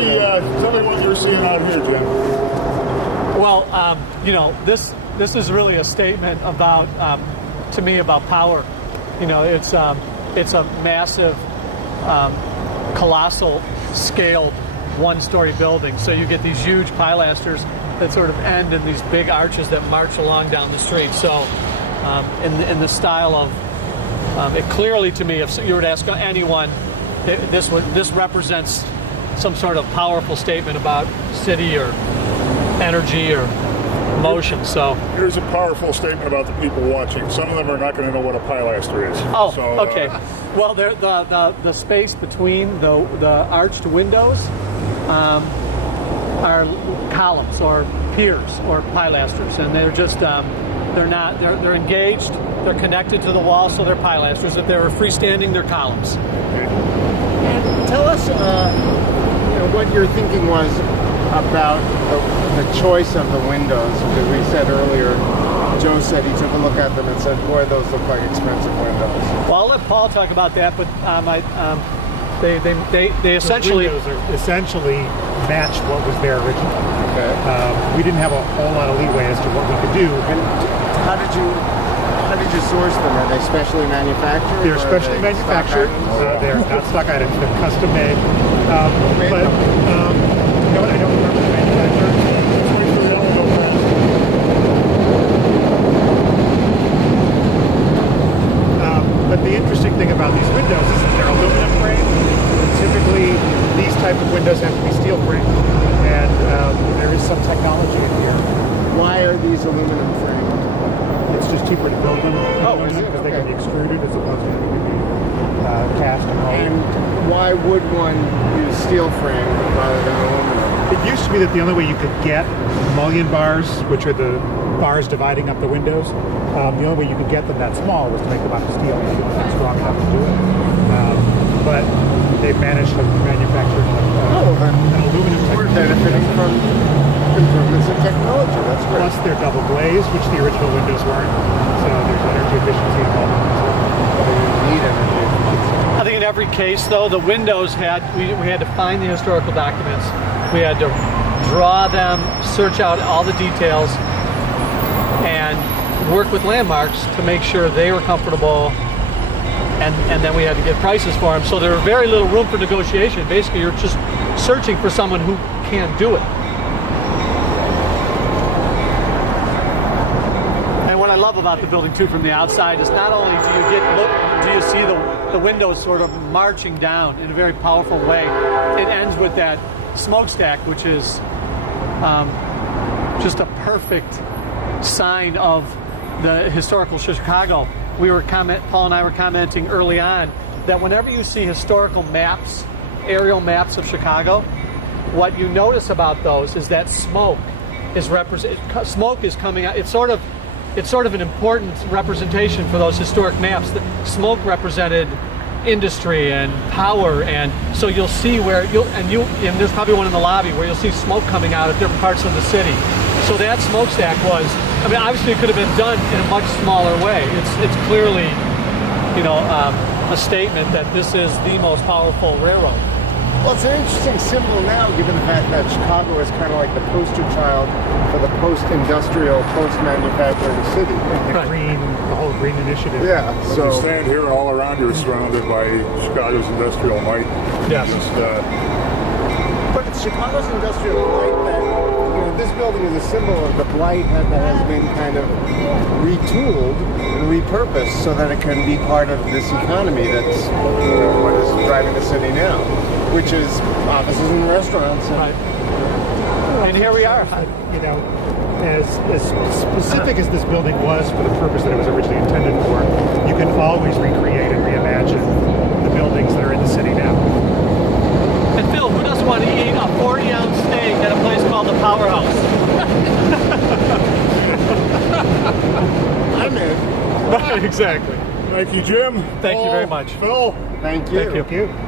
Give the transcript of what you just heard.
me what you're seeing out here, Jim. Well, you know, this is really a statement about, to me, about power. You know, it's a massive, colossal scaled one-story building. So you get these huge pilasters that sort of end in these big arches that march along down the street. So in the style of, it clearly to me, if you were to ask anyone, this represents some sort of powerful statement about city or energy or motion. So here's a powerful statement about the people watching. Some of them are not going to know what a pilaster is. Oh, so, okay. Well, the space between the arched windows are columns or piers or pilasters, and they're just they're engaged. They're connected to the wall, so they're pilasters. If they were freestanding, they're columns. And tell us, what your thinking was about the choice of the windows, because we said earlier, Joe said he took a look at them and said, boy, those look like expensive windows. Well, I'll let Paul talk about that, but they essentially... The windows are essentially matched what was there originally. Okay. We didn't have a whole lot of leeway as to what we could do. And how did you source them? Are they specially manufactured? They're specially manufactured. They're not stock items. They're custom made. But you know what? I don't remember the manufacturer. But the interesting thing about these windows is that they're aluminum framed. Typically, these type of windows have to be steel framed, and there is some technology in here. Why are these aluminum framed? It's just cheaper to build them. Oh, is it? Because they can be extruded as opposed to having to be cast and rolled. And why would one use steel frame rather than aluminum? It used to be that the only way you could get mullion bars, which are the bars dividing up the windows, the only way you could get them that small was to make them out of steel. You weren't strong enough to do it. But they've managed to manufacture an aluminum technology. We're benefiting from improvements in technology. That's great. Plus they're double glazed, which the original windows weren't. So there's energy efficiency involved in this. Need energy efficiency. I think in every case, though, the windows we had to find the historical documents. We had to draw them, search out all the details, and work with landmarks to make sure they were comfortable, and then we had to get prices for them. So there was very little room for negotiation. Basically, you're just searching for someone who can do it. And what I love about the building too from the outside is not only do you see the windows sort of marching down in a very powerful way, it ends with that smokestack, which is just a perfect sign of the historical Chicago. Paul and I were commenting early on that whenever you see historical maps, aerial maps of Chicago, what you notice about those is that smoke is coming out. It's sort of an important representation for those historic maps. The smoke represented industry and power, and so you'll see and there's probably one in the lobby where you'll see smoke coming out of different parts of the city. So that smokestack obviously it could have been done in a much smaller way. It's clearly, a statement that this is the most powerful railroad. Well, it's an interesting symbol now, given the fact that Chicago is kind of like the poster child for the post-industrial, post-manufacturing city. The whole green initiative. Yeah. So you stand here, all around you're surrounded by Chicago's industrial might. Yes. But it's Chicago's industrial might that, this building is a symbol of the blight that has been kind of retooled and repurposed so that it can be part of this economy that's what is driving the city now, which is offices and restaurants. Right. And here we are. As specific as this building was for the purpose that it was originally intended for, you can always recreate and reimagine the buildings that are in the city now. And Phil, who doesn't want to eat a 40-ounce steak at a place called the Powerhouse? I'm in. Exactly. Thank you, Jim. Thank you very much. Phil. Thank you. Thank you.